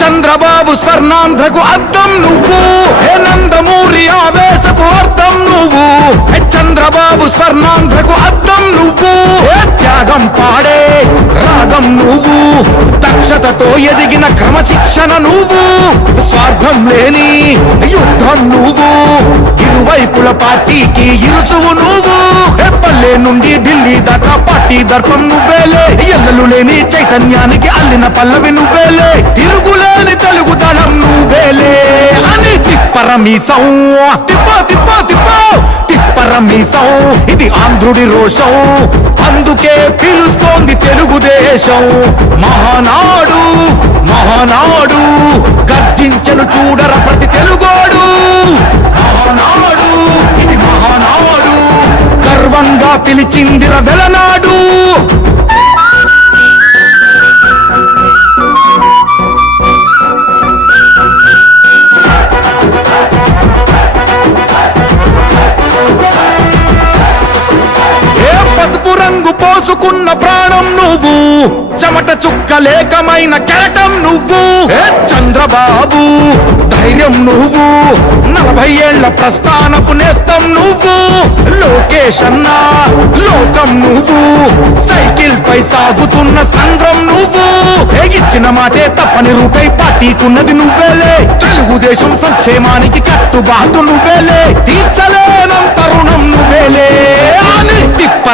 చంద్రబాబు స్వర్ణాంధ్రకు అర్థం నువ్వు. హే నందమూరి ఆవేశపు అర్థం నువ్వు. హే చంద్రబాబు స్వర్ణాంధ్రకు అర్థం నువ్వు. హే త్యాగం పాడే రాగం నువ్వు. దక్షతతో ఎదిగిన క్రమశిక్షణ నువ్వు. స్వార్థం లేని యుద్ధం నువ్వు. ఇరువైపుల పార్టీకి ఇరుసువు నువ్వు. హెప్పల్లే నుండి ఢిల్లీ దాకా పార్టీ దర్పం నువ్వేలే. ఎల్లలు లేని చైతన్యానికి అల్లిన పల్లవి నువ్వేలే. తిరుగులేని తెలుగు దళం నువ్వేలే. అని తిప్పరమీసం తిప్ప తిప్ప తిప్ప. తిప్పరమీసం ఇది ఆంధ్రుడి రోషం. అందుకే పిలుస్తోంది తెలుగుదేశం. మహానాడు మహానాడు గర్జించను చూడర ప్రతి తెలుగోడు. మహానాడు ఇది మహానాడు గర్వంగా పిలిచిందిర వెలనాడు. రంగు పోసుకున్న ప్రాణం నువ్వు. చెమట చుక్క లేకమైన కెరటం నువ్వు. చంద్రబాబు ధైర్యం నువ్వు. నలభై ఏళ్ళ ప్రస్థానపు నేస్తం నువ్వు. లోకేష్ అన్నా లోకం నువ్వు. సైకిల్ పై సాగుతున్న సంద్రం నువ్వు. ఇచ్చిన మాటే తప్పని రూపై పార్టీకున్నది నువ్వేలే. తెలుగుదేశం సంక్షేమానికి కట్టుబాటు నువ్వేలే. తీర్చలే